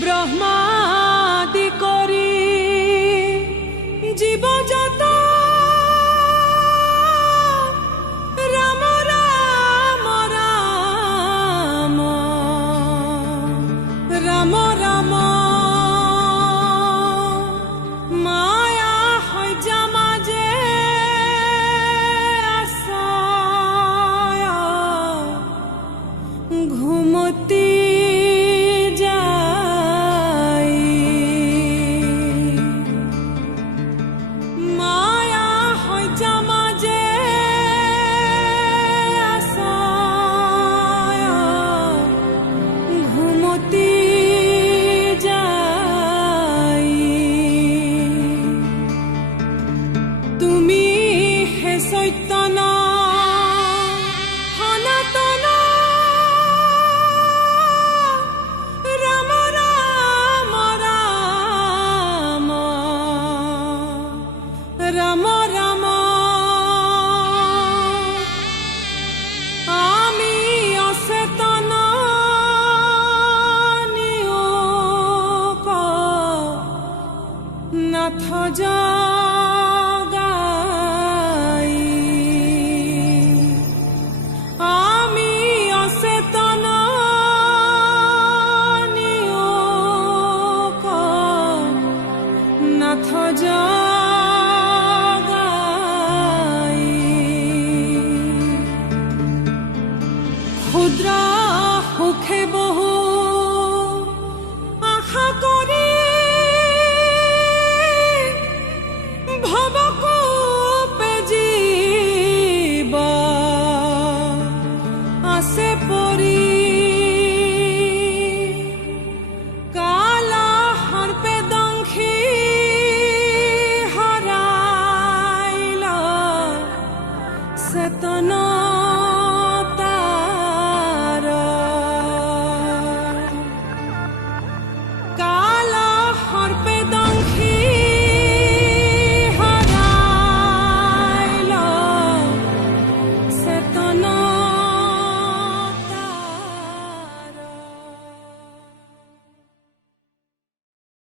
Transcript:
ব্রহ্মাদি করি জীবজত রাম রাম রাম রাম রাম মায়া হয় জামাজে আসায় ঘুমতি রাম রাম আমি অচেতন নিয়োগ নাথ জগাই আমি অচেতন নিয়োগ নাথ ক্ষুদ্র সুখে বহু